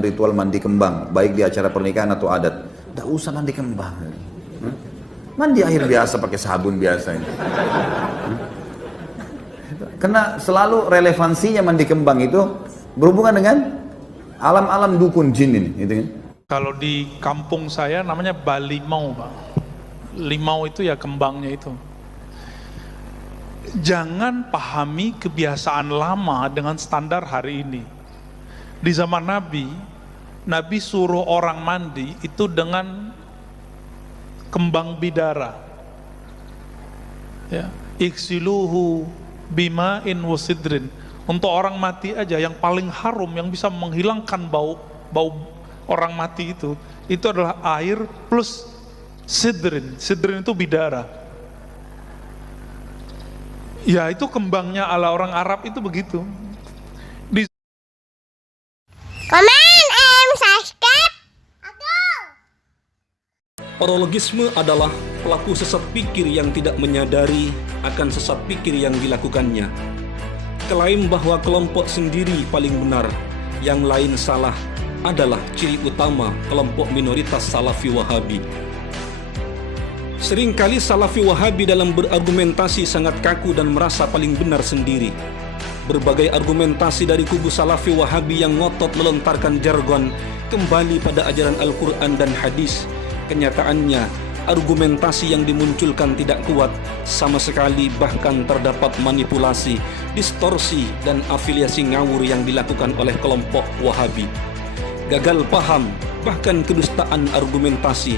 ritual mandi kembang, baik di acara pernikahan atau adat. Tidak usah mandi kembang. Mandi air biasa pakai sabun biasa ini. Karena selalu relevansinya mandi kembang itu berhubungan dengan alam-alam dukun jin ini, gitu kan? Kalau di kampung saya namanya balimau, Pak. Limau itu ya kembangnya itu. Jangan pahami kebiasaan lama dengan standar hari ini. Di zaman Nabi, Nabi suruh orang mandi itu dengan kembang bidara. Ya, iksiluhu bima'in wasidrin. Untuk orang mati aja yang paling harum yang bisa menghilangkan bau orang mati itu adalah air plus sidrin. Sidrin itu bidara. Ya itu kembangnya ala orang Arab itu begitu. Komen, subscribe, aduh. Paralogisme adalah pelaku sesat pikir yang tidak menyadari akan sesat pikir yang dilakukannya. Klaim bahwa kelompok sendiri paling benar, yang lain salah, adalah ciri utama kelompok minoritas Salafi Wahabi. Seringkali Salafi Wahabi dalam berargumentasi sangat kaku dan merasa paling benar sendiri. Berbagai argumentasi dari kubu Salafi Wahabi yang ngotot melontarkan jargon kembali pada ajaran Al-Quran dan hadis. Kenyataannya, argumentasi yang dimunculkan tidak kuat sama sekali, bahkan terdapat manipulasi, distorsi, dan afiliasi ngawur yang dilakukan oleh kelompok Wahabi. Gagal paham, bahkan kedustaan argumentasi,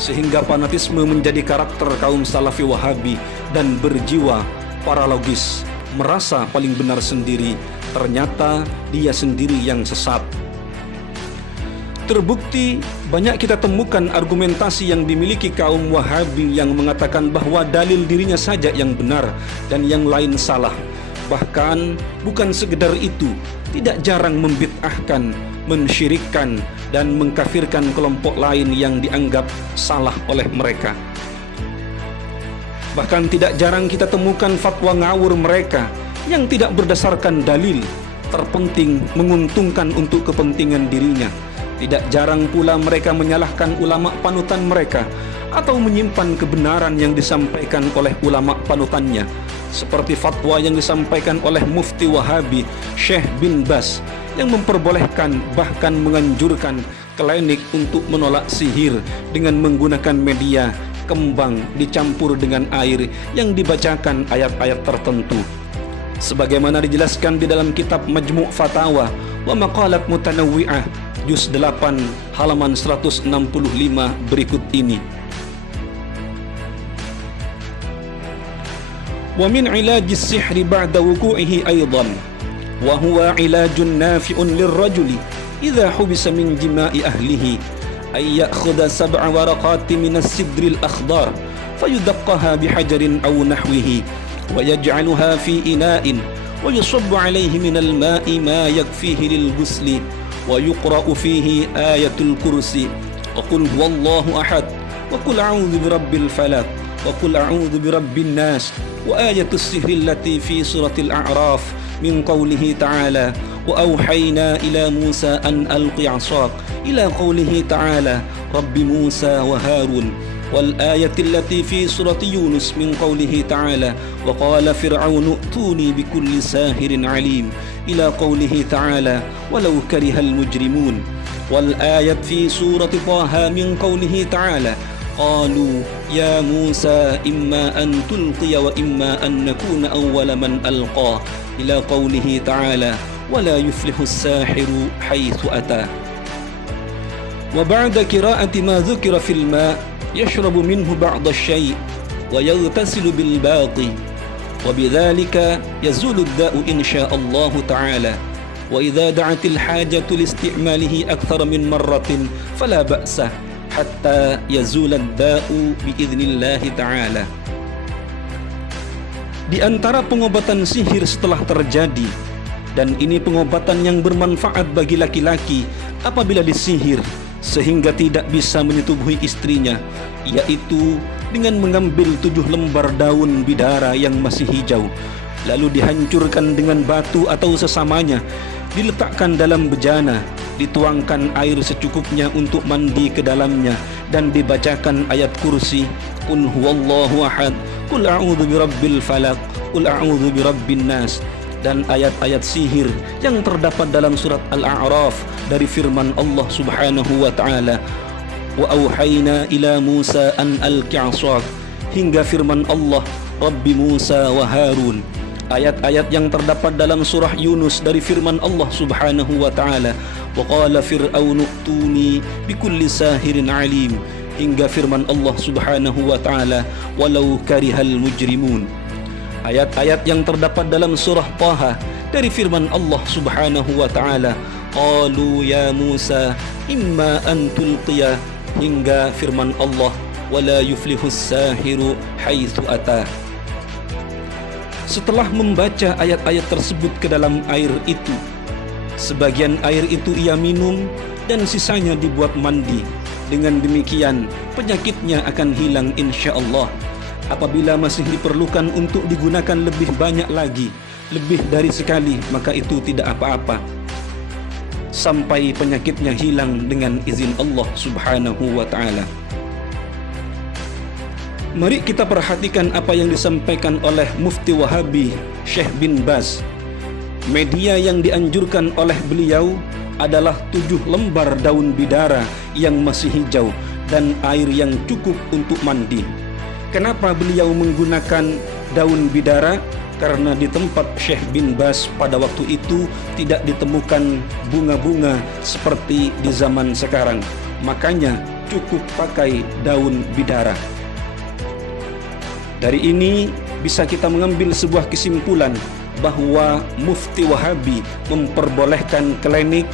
sehingga fanatisme menjadi karakter kaum Salafi Wahabi dan berjiwa paralogis, merasa paling benar sendiri, ternyata dia sendiri yang sesat. Terbukti banyak kita temukan argumentasi yang dimiliki kaum Wahabi yang mengatakan bahwa dalil dirinya saja yang benar dan yang lain salah. Bahkan bukan sekedar itu, tidak jarang membid'ahkan, mensyirikkan, dan mengkafirkan kelompok lain yang dianggap salah oleh mereka. Bahkan tidak jarang kita temukan fatwa ngawur mereka yang tidak berdasarkan dalil, terpenting menguntungkan untuk kepentingan dirinya. Tidak jarang pula mereka menyalahkan ulama panutan mereka atau menyimpan kebenaran yang disampaikan oleh ulama panutannya, seperti fatwa yang disampaikan oleh Mufti Wahabi Syekh bin Baz yang memperbolehkan bahkan menganjurkan klinik untuk menolak sihir dengan menggunakan media kembang dicampur dengan air yang dibacakan ayat-ayat tertentu. Sebagaimana dijelaskan di dalam kitab Majmu' Fatawa wa Maqalat Mutanawwi'ah juz 8 halaman 165 berikut ini. Wa min ilajis sihri ba'da wuku'ihi aydan wa huwa ilajun nafi'un lirrajuli idza hubisa min jima'i ahlihi ay ya'khudha sab'a waraqati min as-sidril akhdar fayudaqqaha bihajarin aw nahwihi wa yaj'aluha fi ina'in wa yusabbu alayhi min al-ma'i ma yakfihi lil-ghusli wa yuqra'u fihi ayatul kursi wa qul huwallahu ahad wa qul a'udzu birabbil falaq wa qul a'udzu birabbin nas wa ayatus sihri allati fi suratil a'raf min qawlihi ta'ala wa awhayna ila Musa an alqi 'asak ila qawlihi ta'ala rabbi Musa wa Harun wal ayati allati fi surati Yunus min qawlihi ta'ala wa qala fir'aunu a'tuni bikulli sahirin 'alim ila qawlihi ta'ala walau karihal mujrimun wal ayat fi surati Taha min qawlihi ta'ala qalu ya Musa imma an tulqiya wa imma an nakuna awwala man alqa ila qawlihi ta'ala wala yuflihu as-sahiru haythu ata. Wa ba'da qira'ati ma dhukira fil ma' yashrabu minhu ba'd asy-syai' wa yaghtasilu bil baqi wa bidzalika yazulu ad-da'u insya'allah ta'ala wa idza da'atil hajatu li istimalihi akthara min marratin fala ba'sa hatta yazula ad-da'u biidznillah ta'ala. Di antara pengobatan sihir setelah terjadi, dan ini pengobatan yang bermanfaat bagi laki-laki apabila disihir sehingga tidak bisa menyetubuhi istrinya, yaitu dengan mengambil 7 lembar daun bidara yang masih hijau, lalu dihancurkan dengan batu atau sesamanya, diletakkan dalam bejana, dituangkan air secukupnya untuk mandi ke dalamnya, dan dibacakan ayat kursi, Qul huwallahu ahad, Qul a'udzu birabbil falaq, Qul a'udzu birabbin nas, dan ayat-ayat sihir yang terdapat dalam surat Al-A'raf dari firman Allah Subhanahu wa taala, wa auhayna ila Musa an alqi 'asak, hingga firman Allah Rabbi Musa wa Harun. Ayat-ayat yang terdapat dalam surah Yunus dari firman Allah Subhanahu wa taala, wa qala fir'aunu a'tuni bikulli sahirin alim, hingga firman Allah Subhanahu wa taala, walau karihal mujrimun. Ayat-ayat yang terdapat dalam surah Taha dari firman Allah Subhanahu wa taala, qalu ya Musa imma an tulqiya, hingga firman Allah, wala yuflihus sahiru haitsu ata. Setelah membaca ayat-ayat tersebut ke dalam air itu, sebagian air itu ia minum dan sisanya dibuat mandi. Dengan demikian penyakitnya akan hilang insya-Allah. Apabila masih diperlukan untuk digunakan lebih banyak lagi, lebih dari sekali, maka itu tidak apa-apa, sampai penyakitnya hilang dengan izin Allah Subhanahu wa ta'ala. Mari kita perhatikan apa yang disampaikan oleh Mufti Wahabi Syekh bin Baz. Media yang dianjurkan oleh beliau adalah 7 lembar daun bidara yang masih hijau dan air yang cukup untuk mandi. Kenapa beliau menggunakan daun bidara? Karena di tempat Syekh bin Baz pada waktu itu tidak ditemukan bunga-bunga seperti di zaman sekarang. Makanya cukup pakai daun bidara. Dari ini bisa kita mengambil sebuah kesimpulan bahwa Mufti Wahabi memperbolehkan klinik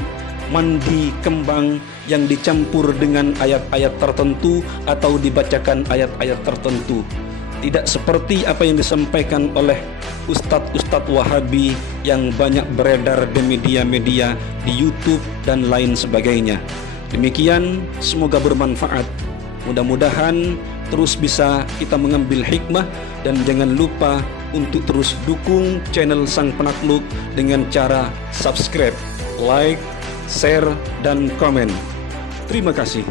mandi kembang yang dicampur dengan ayat-ayat tertentu atau dibacakan ayat-ayat tertentu. Tidak seperti apa yang disampaikan oleh ustadz-ustadz Wahabi yang banyak beredar di media-media, di YouTube dan lain sebagainya. Demikian, semoga bermanfaat. Mudah-mudahan terus bisa kita mengambil hikmah, dan jangan lupa untuk terus dukung channel Sang Penakluk dengan cara subscribe, like, share, dan komen. Terima kasih.